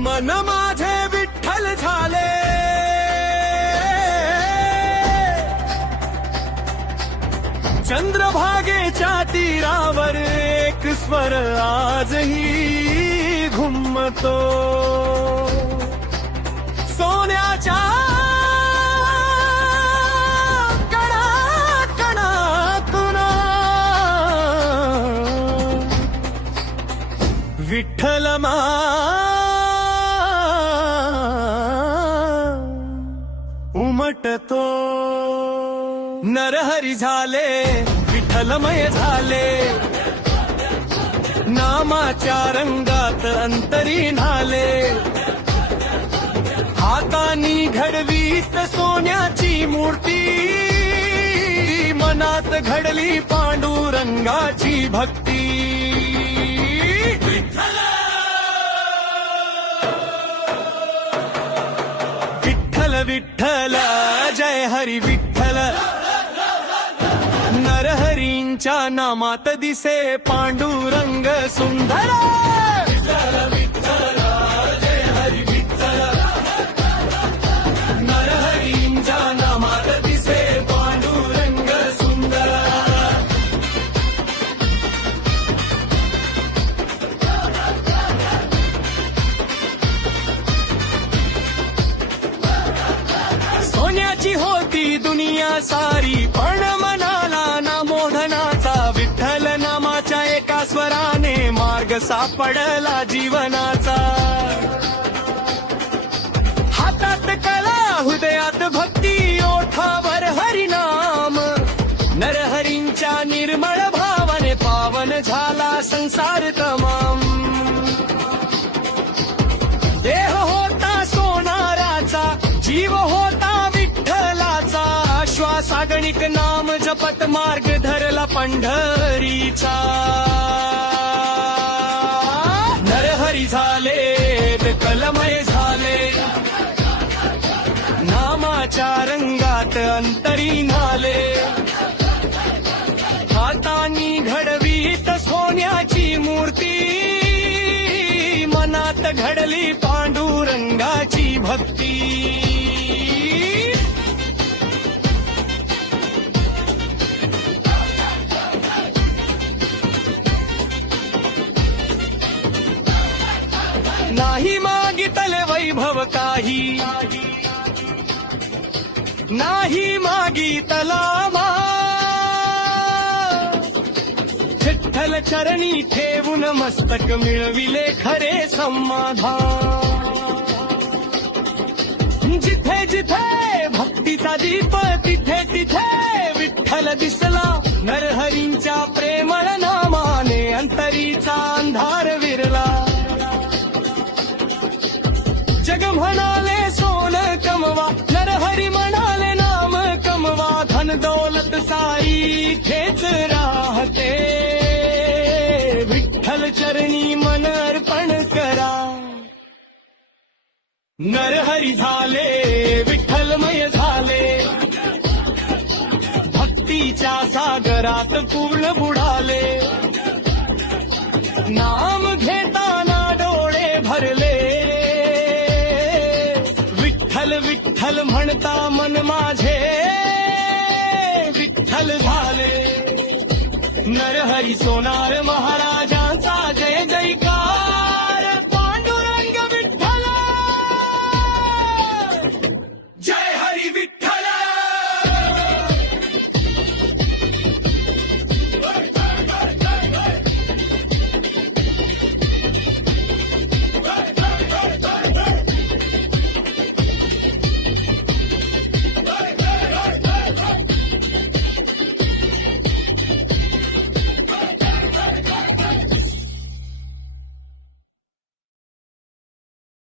मन माझे विठ्ठल झाले, चंद्रभागेच्या तीरावर एक स्वर आजही घुमतो, सोन्याच्या विठ्ठल उमटतो. नरहरी झाले, विठ्ठलमय झाले, नामाच्या रंगात अंतरी न्हाले, हातानी घडवीत सोन्याची मूर्ती, मनात घडली पांडुरंगाची भक्ती. विठ्ठल विठ्ठल जय हरी विठ्ठल, नरहरींच्या नामात दिसे पांडुरंग सुंदर. विठ्ठल विठ्ठल जय हरी विठ्ठल, नरहरींच्या नामात दिसे पांडुरंग सुंदर. सोन्याची होती दुनिया सारी, पण मनाला नामोधनाचा, विठ्ठल नामाच्या एका स्वराने मार्ग सापडला जीवनाचा. हातात कला, हृदयात भक्ती, ओठावर हरिनाम, नरहरींच्या निर्मळ भावाने पावन झाला संसार तमाम. देह होता सोनाराचा, जीव होता विठ्ठलाचा, श्वासागणिक नाम जपत मार्ग धरला पंढरीचा. नरहरी झाले, कलमय झाले, नामाच्या रंगात अंतरी न्हाले, हातानी घडवीत सोन्याची मूर्ती, मनात घडली पांडुरंगाची भक्ती. नाही मागितले वैभव काही, नाही मागितला मा, विठ्ठल चरणी ठेवून मस्तक मिळविले खरे समाधान. जिथे जिथे भक्तीचा दीप, तिथे तिथे विठ्ठल दिसला, नरहरींच्या प्रेमळ नामाने अंतरीचा अंधार विरला. जग म्हणाले सोन कमवा, नरहरी म्हणाले नाम कमवा, धन दौलत साई खेच राहते, विठ्ठल चरणी मन अर्पण करा. नरहरी झाले, विठ्ठलमय झाले, भक्तीच्या सागरात पूर्ण बुडाले, नाम घेताना डोळे भरले, विठ्ठल विठ्ठल म्हणता मन माझे विठ्ठल झाले. नरहरी सोनार महाराजांचा जय जयकार.